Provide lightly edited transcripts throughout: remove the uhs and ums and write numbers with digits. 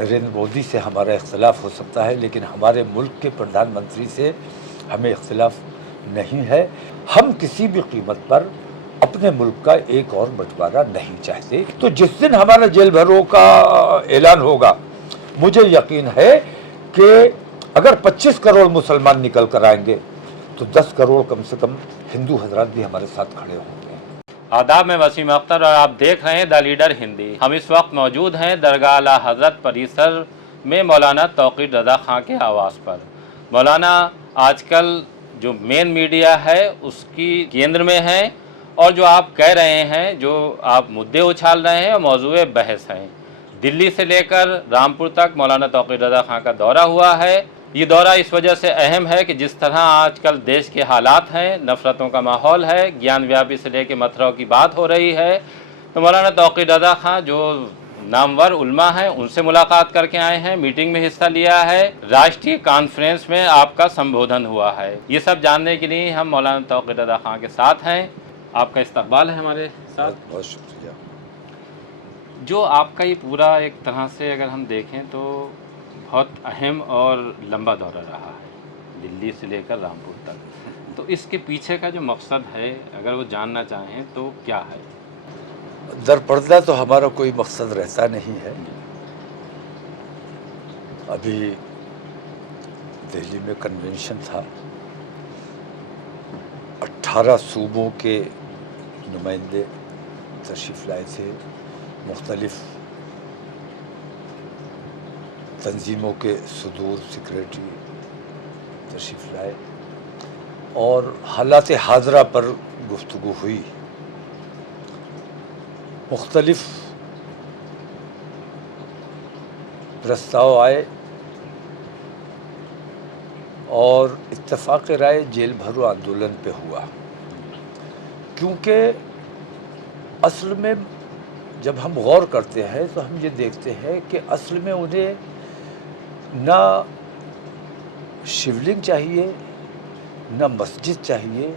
नरेंद्र मोदी से हमारा इख्तिलाफ हो सकता है, लेकिन हमारे मुल्क के प्रधानमंत्री से हमें इख्तिलाफ नहीं है। हम किसी भी कीमत पर अपने मुल्क का एक और बंटवारा नहीं चाहते। तो जिस दिन हमारा जेल भरो का ऐलान होगा, मुझे यकीन है कि अगर 25 करोड़ मुसलमान निकल कर आएंगे तो 10 करोड़ कम से कम हिंदू हजरात भी हमारे साथ खड़े होंगे। आदाब, में वसीम अख्तर और आप देख रहे हैं द लीडर हिंदी। हम इस वक्त मौजूद हैं दरगाह आला हज़रत परिसर में मौलाना तौक़ीर रज़ा खां के आवास पर। मौलाना आजकल जो मेन मीडिया है उसकी केंद्र में हैं और जो आप कह रहे हैं, जो आप मुद्दे उछाल रहे हैं और मौज़ूए बहस हैं। दिल्ली से लेकर रामपुर तक मौलाना तौक़ीर रज़ा खां का दौरा हुआ है। ये दौरा इस वजह से अहम है कि जिस तरह आजकल देश के हालात हैं, नफ़रतों का माहौल है, ज्ञान व्यापी से लेकर मथुरा की बात हो रही है, तो मौलाना तौक़ीर रज़ा खां जो नामवर उलमा हैं उनसे मुलाकात करके आए हैं, मीटिंग में हिस्सा लिया है, राष्ट्रीय कॉन्फ्रेंस में आपका संबोधन हुआ है। ये सब जानने के लिए हम मौलाना तौक़ीर रज़ा खां के साथ हैं। आपका इस्तकबाल है हमारे साथ। बहुत शुक्रिया। जो आपका ये पूरा एक तरह से अगर हम देखें तो बहुत अहम और लंबा दौरा रहा है, दिल्ली से लेकर रामपुर तक। तो इसके पीछे का जो मकसद है, अगर वो जानना चाहें तो क्या है? दरपर्दा तो हमारा कोई मकसद रहता नहीं है। अभी दिल्ली में कन्वेंशन था, 18 सूबों के नुमाइंदे तशरीफ़ लाए थे, मुख्तलिफ तंजीमों के सदूर सेक्रेटरी तशरीफ़ लाए और हालात हाज़रा पर गुफ्तगू हुई। मुख्तलिफ प्रस्ताव आए और इत्तफ़ाक़ राय जेल भरो आंदोलन पे हुआ, क्योंकि असल में जब हम गौर करते हैं तो हम ये देखते हैं कि असल में उन्हें ना शिवलिंग चाहिए, ना मस्जिद चाहिए,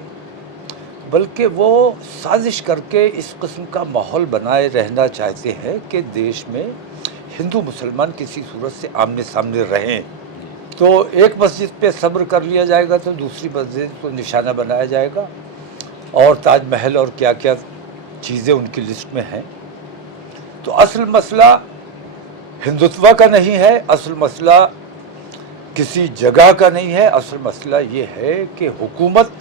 बल्कि वो साजिश करके इस किस्म का माहौल बनाए रहना चाहते हैं कि देश में हिंदू मुसलमान किसी सूरत से आमने सामने रहें। तो एक मस्जिद पे सब्र कर लिया जाएगा तो दूसरी मस्जिद को निशाना बनाया जाएगा, और ताजमहल और क्या क्या चीज़ें उनकी लिस्ट में हैं। तो असल मसला हिंदुत्व का नहीं है, असल मसला किसी जगह का नहीं है, असल मसला ये है कि हुकूमत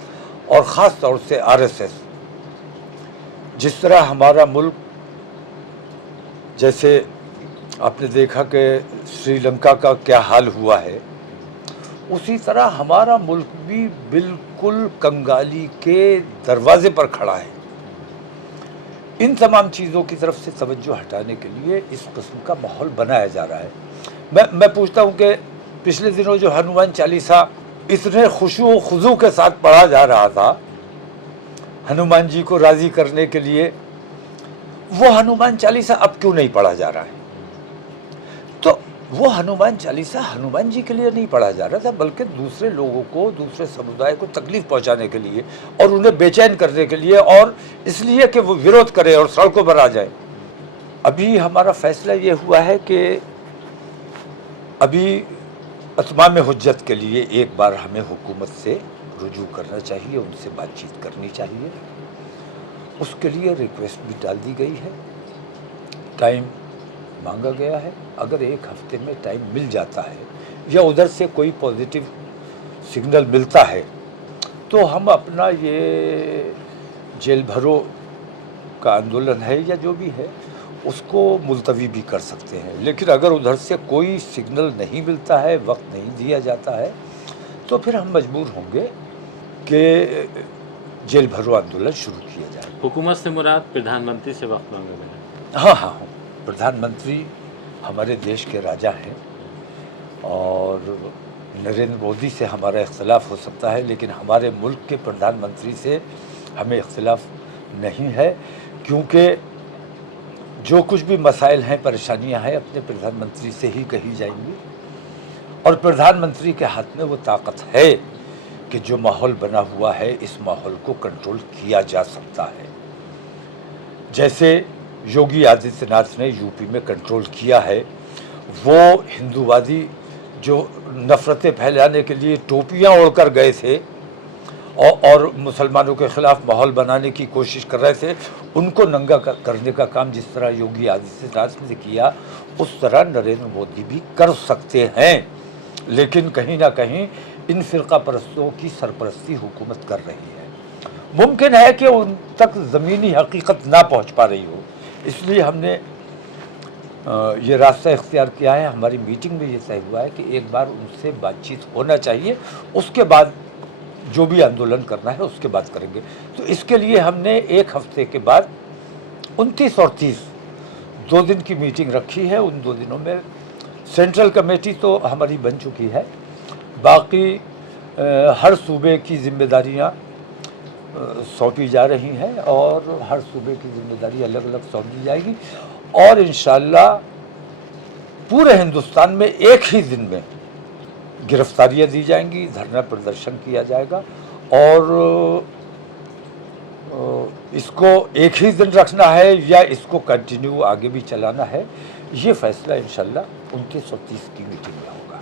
और ख़ास तौर से आरएसएस, जिस तरह हमारा मुल्क, जैसे आपने देखा कि श्रीलंका का क्या हाल हुआ है, उसी तरह हमारा मुल्क भी बिल्कुल कंगाली के दरवाजे पर खड़ा है। इन तमाम चीज़ों की तरफ से तवज्जो हटाने के लिए इस किस्म का माहौल बनाया जा रहा है। मैं पूछता हूँ कि पिछले दिनों जो हनुमान चालीसा इतने खुशू खुजू के साथ पढ़ा जा रहा था हनुमान जी को राज़ी करने के लिए, वो हनुमान चालीसा अब क्यों नहीं पढ़ा जा रहा है? तो वो हनुमान चालीसा हनुमान जी के लिए नहीं पढ़ा जा रहा था, बल्कि दूसरे लोगों को, दूसरे समुदाय को तकलीफ पहुंचाने के लिए और उन्हें बेचैन करने के लिए, और इसलिए कि वो विरोध करे और सड़कों पर आ जाए। अभी हमारा फैसला ये हुआ है कि अभी अतमाम हुज्जत के लिए एक बार हमें हुकूमत से रुजू करना चाहिए, उनसे बातचीत करनी चाहिए। उसके लिए रिक्वेस्ट भी डाल दी गई है, टाइम मांगा गया है। अगर एक हफ्ते में टाइम मिल जाता है या उधर से कोई पॉजिटिव सिग्नल मिलता है तो हम अपना ये जेल भरो का आंदोलन है या जो भी है उसको मुलतवी भी कर सकते हैं। लेकिन अगर उधर से कोई सिग्नल नहीं मिलता है, वक्त नहीं दिया जाता है, तो फिर हम मजबूर होंगे कि जेल भरो आंदोलन शुरू किया जाए। हुकूमत से मुराद प्रधानमंत्री से वक्त मांगे गए? हाँ, प्रधानमंत्री हमारे देश के राजा हैं और नरेंद्र मोदी से हमारा इख्तिलाफ हो सकता है, लेकिन हमारे मुल्क के प्रधानमंत्री से हमें इख्तिलाफ नहीं है, क्योंकि जो कुछ भी मसाइल हैं, परेशानियां हैं, अपने प्रधानमंत्री से ही कही जाएंगी। और प्रधानमंत्री के हाथ में वो ताकत है कि जो माहौल बना हुआ है इस माहौल को कंट्रोल किया जा सकता है। जैसे योगी आदित्यनाथ ने यूपी में कंट्रोल किया है, वो हिंदूवादी जो नफ़रतें फैलाने के लिए टोपियां ओढ़कर गए थे और मुसलमानों के ख़िलाफ़ माहौल बनाने की कोशिश कर रहे थे, उनको नंगा करने का काम जिस तरह योगी आदित्यनाथ ने किया, उस तरह नरेंद्र मोदी भी कर सकते हैं। लेकिन कहीं ना कहीं इन फ़िरका परस्तों की सरपरस्ती हुकूमत कर रही है। मुमकिन है कि उन तक ज़मीनी हकीकत ना पहुंच पा रही हो, इसलिए हमने ये रास्ता इख्तियार किया है। हमारी मीटिंग में ये तय हुआ है कि एक बार उनसे बातचीत होना चाहिए, उसके बाद जो भी आंदोलन करना है उसके बाद करेंगे। तो इसके लिए हमने एक हफ्ते के बाद 29 और 30 2 दिन की मीटिंग रखी है। उन 2 दिनों में सेंट्रल कमेटी तो हमारी बन चुकी है, बाकी हर सूबे की जिम्मेदारियां सौंपी जा रही हैं और हर सूबे की जिम्मेदारी अलग अलग सौंपी जाएगी और इंशाअल्लाह पूरे हिंदुस्तान में एक ही दिन में गिरफ्तारियां दी जाएंगी, धरना प्रदर्शन किया जाएगा और इसको एक ही दिन रखना है या इसको कंटिन्यू आगे भी चलाना है, ये फैसला इंशाअल्लाह 29 और 30 की मीटिंग में होगा।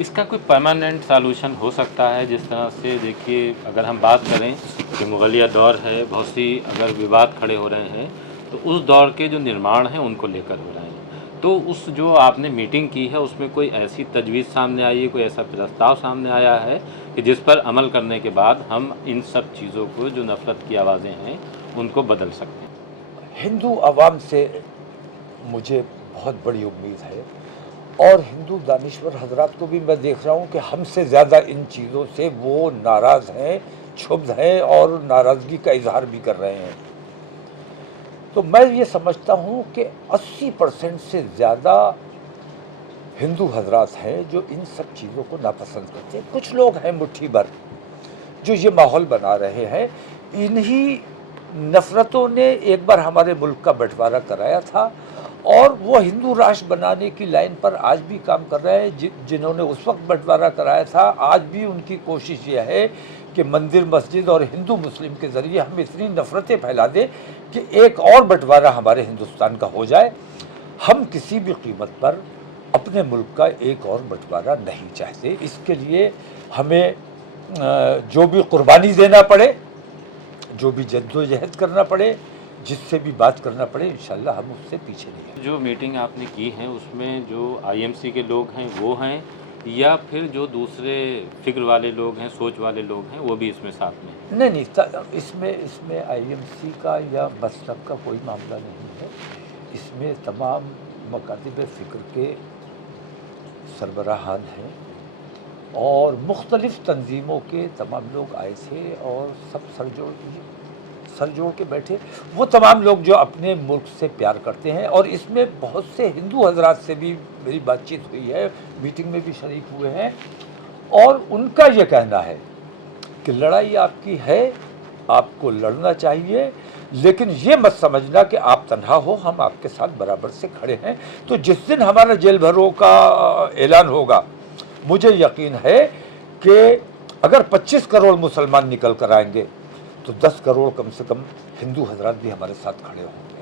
इसका कोई परमानेंट सॉल्यूशन हो सकता है? जिस तरह से देखिए, अगर हम बात करें कि मुगलिया दौर है, बहुत सी अगर विवाद खड़े हो रहे हैं तो उस दौर के जो निर्माण हैं उनको लेकर हो रहे हैं, तो उस जो आपने मीटिंग की है उसमें कोई ऐसी तजवीज़ सामने आई है, कोई ऐसा प्रस्ताव सामने आया है कि जिस पर अमल करने के बाद हम इन सब चीज़ों को, जो नफ़रत की आवाज़ें हैं, उनको बदल सकते हैं? हिंदू आवाम से मुझे बहुत बड़ी उम्मीद है और हिंदू दानिश्वर हजरात को भी मैं देख रहा हूँ कि हमसे ज़्यादा इन चीज़ों से वो नाराज़ हैं, क्षुब्ध हैं और नाराज़गी का इजहार भी कर रहे हैं। तो मैं ये समझता हूँ कि 80% से ज़्यादा हिंदू हजरात हैं जो इन सब चीज़ों को नापसंद करते हैं। कुछ लोग हैं मुट्ठी भर जो ये माहौल बना रहे हैं। इन्हीं नफ़रतों ने एक बार हमारे मुल्क का बंटवारा कराया था और वो हिंदू राष्ट्र बनाने की लाइन पर आज भी काम कर रहे हैं। जिन्होंने उस वक्त बंटवारा कराया था, आज भी उनकी कोशिश ये है कि मंदिर मस्जिद और हिंदू मुस्लिम के ज़रिए हम इतनी नफ़रतें फैला दें कि एक और बंटवारा हमारे हिंदुस्तान का हो जाए। हम किसी भी कीमत पर अपने मुल्क का एक और बंटवारा नहीं चाहते। इसके लिए हमें जो भी कुर्बानी देना पड़े, जो भी जद्दोजहद करना पड़े, जिससे भी बात करना पड़े, इंशाल्लाह हम उससे पीछे नहीं हैं। जो मीटिंग आपने की है उसमें जो आईएमसी के लोग हैं वो हैं, या फिर जो दूसरे फिक्र वाले लोग हैं, सोच वाले लोग हैं, वो भी इसमें साथ में हैं? नहीं, इसमें आईएमसी का या मसलब का कोई मामला नहीं है। इसमें तमाम मकातिब फ़िक्र के सरबराहान हैं और मुख्तलिफ़ तंजीमों के तमाम लोग आए थे और सब सर जोड़ के बैठे। वो तमाम लोग जो अपने मुल्क से प्यार करते हैं और इसमें बहुत से हिंदू हजरात से भी मेरी बातचीत हुई है, मीटिंग में भी शरीक हुए हैं और उनका ये कहना है कि लड़ाई आपकी है, आपको लड़ना चाहिए, लेकिन ये मत समझना कि आप तन्हा हो, हम आपके साथ बराबर से खड़े हैं। तो जिस दिन हमारा जेल भरो का ऐलान होगा, मुझे यकीन है कि अगर 25 करोड़ मुसलमान निकल कर आएंगे तो 10 करोड़ कम से कम हिंदू हजरात भी हमारे साथ खड़े होंगे।